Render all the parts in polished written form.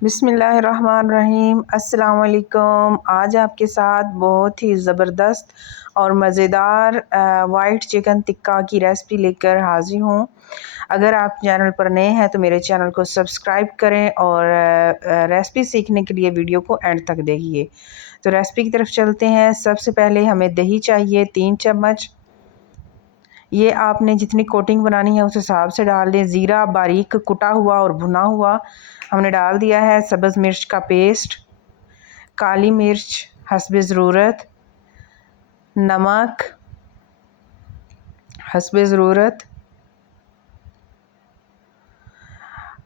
बिस्मिल्लाहिर्रहमानिर्रहीम। अस्सलाम वालेकुम। आज आपके साथ बहुत ही ज़बरदस्त और मज़ेदार वाइट चिकन टिक्का की रेसिपी लेकर हाज़िर हूँ। अगर आप चैनल पर नए हैं तो मेरे चैनल को सब्सक्राइब करें और रेसिपी सीखने के लिए वीडियो को एंड तक देखिए। तो रेसिपी की तरफ चलते हैं। सबसे पहले हमें दही चाहिए 3 चम्मच। ये आपने जितनी कोटिंग बनानी है उस हिसाब से डाल दें। ज़ीरा बारीक कुटा हुआ और भुना हुआ हमने डाल दिया है। सब्ज़ मिर्च का पेस्ट, काली मिर्च हस्बे ज़रूरत, नमक हस्बे ज़रूरत,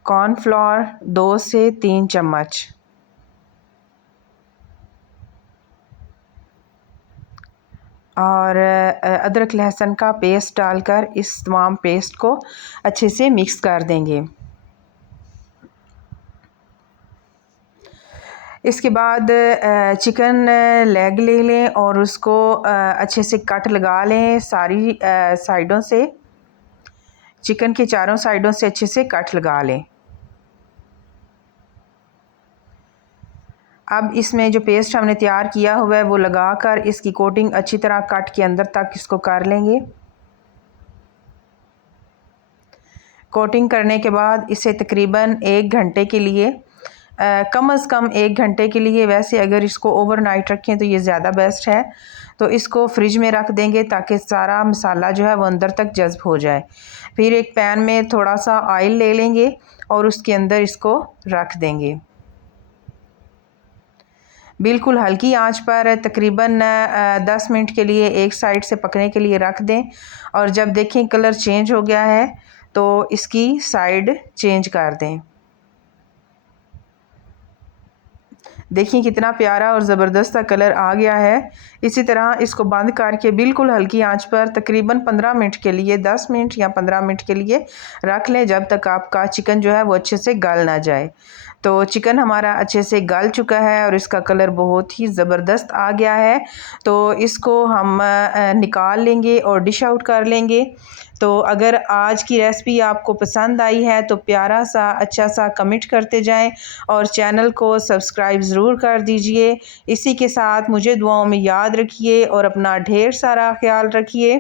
कॉर्नफ्लोर 2 से 3 चम्मच और अदरक लहसुन का पेस्ट डालकर इस तमाम पेस्ट को अच्छे से मिक्स कर देंगे। इसके बाद चिकन लेग ले लें और उसको अच्छे से कट लगा लें। सारी साइडों से, चिकन के चारों साइडों से अच्छे से कट लगा लें। अब इसमें जो पेस्ट हमने तैयार किया हुआ है वो लगाकर इसकी कोटिंग अच्छी तरह कट के अंदर तक इसको कर लेंगे। कोटिंग करने के बाद इसे तकरीबन 1 घंटे के लिए, कम से कम 1 घंटे के लिए, वैसे अगर इसको ओवरनाइट रखें तो ये ज़्यादा बेस्ट है, तो इसको फ्रिज में रख देंगे ताकि सारा मसाला जो है वो अंदर तक जज़्ब हो जाए। फिर एक पैन में थोड़ा सा ऑयल ले लेंगे और उसके अंदर इसको रख देंगे। बिल्कुल हल्की आंच पर तकरीबन 10 मिनट के लिए एक साइड से पकने के लिए रख दें और जब देखें कलर चेंज हो गया है तो इसकी साइड चेंज कर दें। देखिए कितना प्यारा और ज़बरदस्त कलर आ गया है। इसी तरह इसको बंद करके बिल्कुल हल्की आंच पर तकरीबन 15 मिनट के लिए, 10 मिनट या 15 मिनट के लिए रख लें, जब तक आपका चिकन जो है वो अच्छे से गल ना जाए। तो चिकन हमारा अच्छे से गल चुका है और इसका कलर बहुत ही ज़बरदस्त आ गया है। तो इसको हम निकाल लेंगे और डिश आउट कर लेंगे। तो अगर आज की रेसिपी आपको पसंद आई है तो प्यारा सा अच्छा सा कमेंट करते जाएं और चैनल को सब्सक्राइब ज़रूर कर दीजिए। इसी के साथ मुझे दुआओं में याद रखिए और अपना ढेर सारा ख्याल रखिए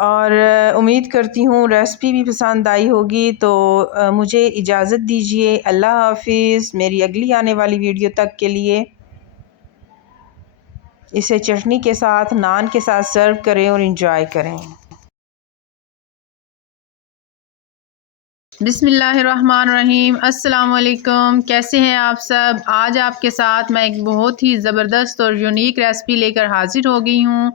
और उम्मीद करती हूँ रेसिपी भी पसंद आई होगी। तो मुझे इजाज़त दीजिए। अल्लाह हाफिज़। मेरी अगली आने वाली वीडियो तक के लिए इसे चटनी के साथ, नान के साथ सर्व करें और एंजॉय करें। बिस्मिल्लाहिर्रहमानिर्रहीम। अस्सलाम वालेकुम। कैसे हैं आप सब? आज आपके साथ मैं एक बहुत ही ज़बरदस्त और यूनिक रेसिपी लेकर हाज़िर हो गई हूँ।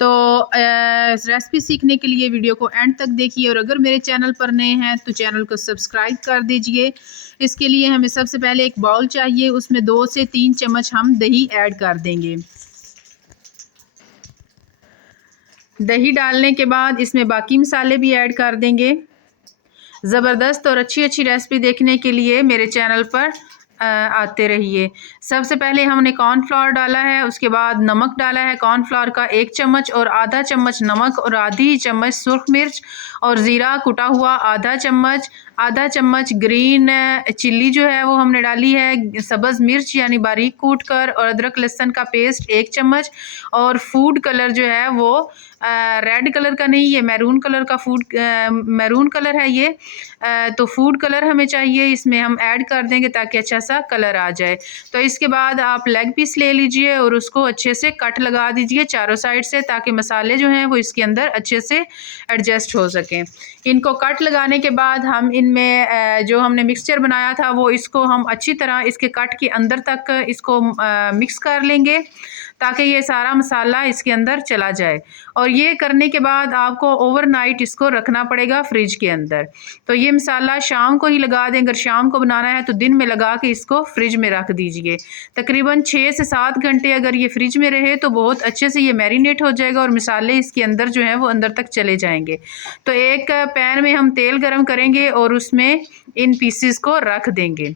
तो रेसिपी सीखने के लिए वीडियो को एंड तक देखिए और अगर मेरे चैनल पर नए हैं तो चैनल को सब्सक्राइब कर दीजिए। इसके लिए हमें सबसे पहले एक बाउल चाहिए, उसमें 2 से 3 चम्मच हम दही ऐड कर देंगे। दही डालने के बाद इसमें बाकी मसाले भी ऐड कर देंगे। ज़बरदस्त और अच्छी अच्छी रेसिपी देखने के लिए मेरे चैनल पर आते रहिए। सबसे पहले हमने कॉर्नफ्लोर डाला है, उसके बाद नमक डाला है कॉर्नफ्लोर का 1 चम्मच और आधा चम्मच नमक और आधी चम्मच सुर्ख मिर्च और ज़ीरा कुटा हुआ आधा चम्मच ग्रीन चिल्ली जो है वो हमने डाली है, सब्ज़ मिर्च यानी बारीक कूट कर, और अदरक लहसुन का पेस्ट 1 चम्मच और फूड कलर जो है वो रेड कलर का नहीं, ये मैरून कलर का मैरून कलर है ये। तो फूड कलर हमें चाहिए, इसमें हम ऐड कर देंगे ताकि अच्छा सा कलर आ जाए। तो इसके बाद आप लेग पीस ले लीजिए और उसको अच्छे से कट लगा दीजिए चारों साइड से ताकि मसाले जो हैं वो इसके अंदर अच्छे से एडजस्ट हो सकें। इनको कट लगाने के बाद हम इनमें जो हमने मिक्सचर बनाया था वो इसको हम अच्छी तरह इसके कट के अंदर तक इसको मिक्स कर लेंगे ताकि ये सारा मसाला इसके अंदर चला जाए। और ये करने के बाद आपको ओवरनाइट इसको रखना पड़ेगा फ्रिज के अंदर। तो ये मसाला शाम को ही लगा दें, अगर शाम को बनाना है तो दिन में लगा के इसको फ्रिज में रख दीजिए। तकरीबन 6 से 7 घंटे अगर ये फ्रिज में रहे तो बहुत अच्छे से ये मैरिनेट हो जाएगा और मसाले इसके अंदर जो हैं वो अंदर तक चले जाएंगे। तो एक पैन में हम तेल गरम करेंगे और उसमें इन पीसेस को रख देंगे।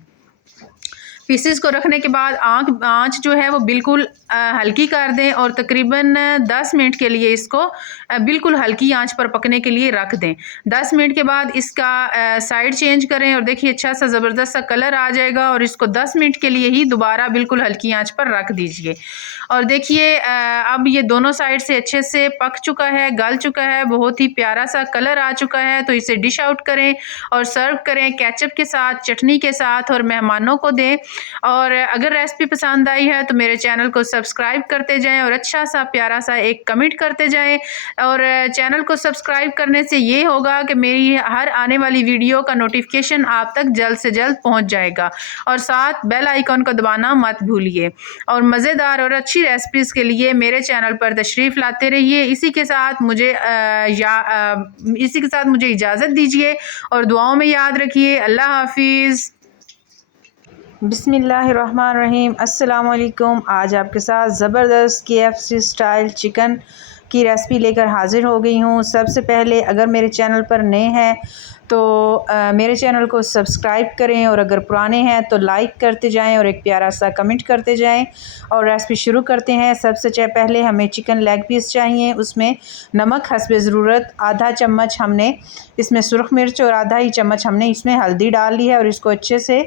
पीसेस को रखने के बाद आँच जो है वो बिल्कुल हल्की कर दें और तकरीबन 10 मिनट के लिए इसको बिल्कुल हल्की आंच पर पकने के लिए रख दें। 10 मिनट के बाद इसका साइड चेंज करें और देखिए अच्छा सा ज़बरदस्त सा कलर आ जाएगा और इसको 10 मिनट के लिए ही दोबारा बिल्कुल हल्की आंच पर रख दीजिए। और देखिए अब ये दोनों साइड से अच्छे से पक चुका है, गल चुका है, बहुत ही प्यारा सा कलर आ चुका है। तो इसे डिश आउट करें और सर्व करें केचप के साथ, चटनी के साथ और मेहमानों को दें। और अगर रेसिपी पसंद आई है तो मेरे चैनल को सब्सक्राइब करते जाएं और अच्छा सा प्यारा सा एक कमेंट करते जाएं। और चैनल को सब्सक्राइब करने से ये होगा कि मेरी हर आने वाली वीडियो का नोटिफिकेशन आप तक जल्द से जल्द पहुंच जाएगा। और साथ बेल आइकॉन को दबाना मत भूलिए। और मज़ेदार और अच्छी रेसिपीज़ के लिए मेरे चैनल पर तशरीफ़ लाते रहिए। इसी के साथ मुझे इजाज़त दीजिए और दुआओं में याद रखिए। अल्लाह हाफिज़। बिस्मिल्लाहिर्रहमानिर्रहीम। अस्सलाम वालेकुम। आज आपके साथ ज़बरदस्त KFC स्टाइल चिकन की रेसिपी लेकर हाज़िर हो गई हूँ। सबसे पहले अगर मेरे चैनल पर नए हैं तो मेरे चैनल को सब्सक्राइब करें और अगर पुराने हैं तो लाइक करते जाएं और एक प्यारा सा कमेंट करते जाएं। और रेसिपी शुरू करते हैं। सबसे पहले हमें चिकन लेग पीस चाहिए। उसमें नमक हस्बे ज़रूरत, आधा चम्मच हमने इसमें सुरख मिर्च और आधा ही चम्मच हमने इसमें हल्दी डाल ली है और इसको अच्छे से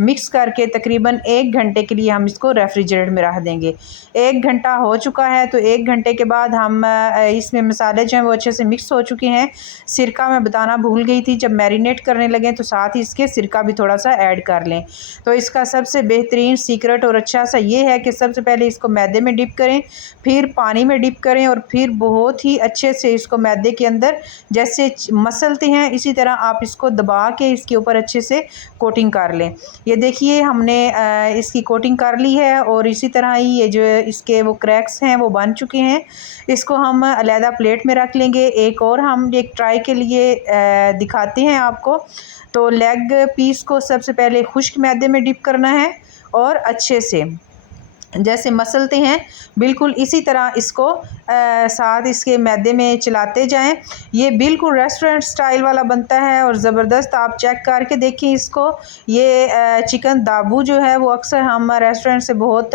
मिक्स करके तकरीबन 1 घंटे के लिए हम इसको रेफ्रिजरेटर में रख देंगे। 1 घंटा हो चुका है तो 1 घंटे के बाद हम इसमें मसाले जो हैं वो अच्छे से मिक्स हो चुके हैं। सिरका मैं बताना भूल गई थी, जब मैरिनेट करने लगे तो साथ ही इसके सिरका भी थोड़ा सा ऐड कर लें। तो इसका सबसे बेहतरीन सीक्रेट और अच्छा सा ये है कि सबसे पहले इसको मैदे में डिप करें, फिर पानी में डिप करें और फिर बहुत ही अच्छे से इसको मैदे के अंदर जैसे मसलते हैं इसी तरह आप इसको दबा के इसके ऊपर अच्छे से कोटिंग कर लें। ये देखिए हमने इसकी कोटिंग कर ली है और इसी तरह ही ये जो इसके वो क्रैक्स हैं वो बन चुके हैं। इसको हम अलहदा प्लेट में रख लेंगे। एक और हम एक ट्राई के लिए दिखाते हैं आपको। तो लेग पीस को सबसे पहले खुश्क मैदे में डिप करना है और अच्छे से जैसे मसलते हैं बिल्कुल इसी तरह इसको साथ इसके मैदे में चलाते जाएं। ये बिल्कुल रेस्टोरेंट स्टाइल वाला बनता है और ज़बरदस्त। आप चेक करके देखें इसको। ये चिकन दाबू जो है वो अक्सर हम रेस्टोरेंट से बहुत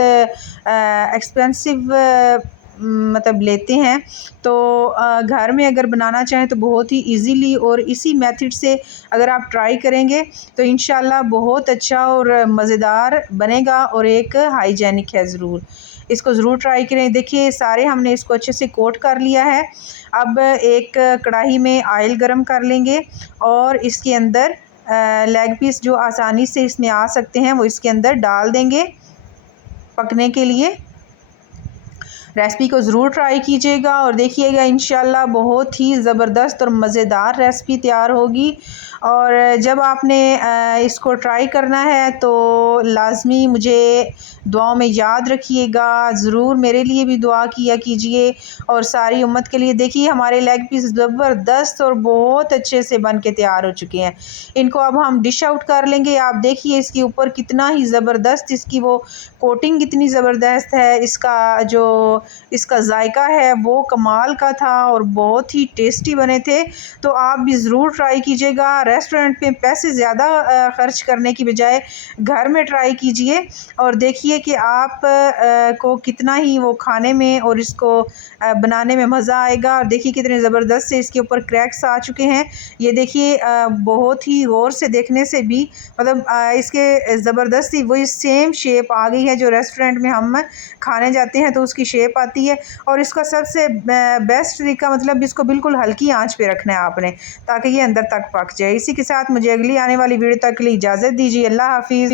एक्सपेंसिव मतलब लेते हैं। तो घर में अगर बनाना चाहें तो बहुत ही इजीली और इसी मेथड से अगर आप ट्राई करेंगे तो इंशाल्लाह बहुत अच्छा और मज़ेदार बनेगा और एक हाइजेनिक है। ज़रूर इसको ज़रूर ट्राई करें। देखिए सारे हमने इसको अच्छे से कोट कर लिया है। अब एक कढ़ाई में ऑयल गरम कर लेंगे और इसके अंदर लेग पीस जो आसानी से इसमें आ सकते हैं वो इसके अंदर डाल देंगे पकने के लिए। रेसिपी को ज़रूर ट्राई कीजिएगा और देखिएगा इंशाल्लाह बहुत ही ज़बरदस्त और मज़ेदार रेसिपी तैयार होगी। और जब आपने इसको ट्राई करना है तो लाज़मी मुझे दुआओं में याद रखिएगा। ज़रूर मेरे लिए भी दुआ किया कीजिए और सारी उम्मत के लिए। देखिए हमारे लेग पीस ज़बरदस्त और बहुत अच्छे से बन के तैयार हो चुके हैं। इनको अब हम डिश आउट कर लेंगे। आप देखिए इसके ऊपर कितना ही ज़बरदस्त इसकी वो कोटिंग कितनी ज़बरदस्त है। इसका जायका है वो कमाल का था और बहुत ही टेस्टी बने थे। तो आप भी ज़रूर ट्राई कीजिएगा। रेस्टोरेंट पे पैसे ज़्यादा ख़र्च करने की बजाय घर में ट्राई कीजिए और देखिए कि आप को कितना ही वो खाने में और इसको बनाने में मज़ा आएगा। और देखिए कितने ज़बरदस्त से इसके ऊपर क्रैक्स आ चुके हैं। ये देखिए बहुत ही गौर से देखने से भी मतलब इसके ज़बरदस्ती वही सेम शेप आ गई है जो रेस्टोरेंट में हम खाने जाते हैं तो उसकी शेप आती है। और इसका सबसे बेस्ट तरीका मतलब इसको बिल्कुल हल्की आंच पे रखना है आपने ताकि ये अंदर तक पक जाए। इसी के साथ मुझे अगली आने वाली वीडियो तक के लिए इजाज़त दीजिए। अल्लाह हाफिज़।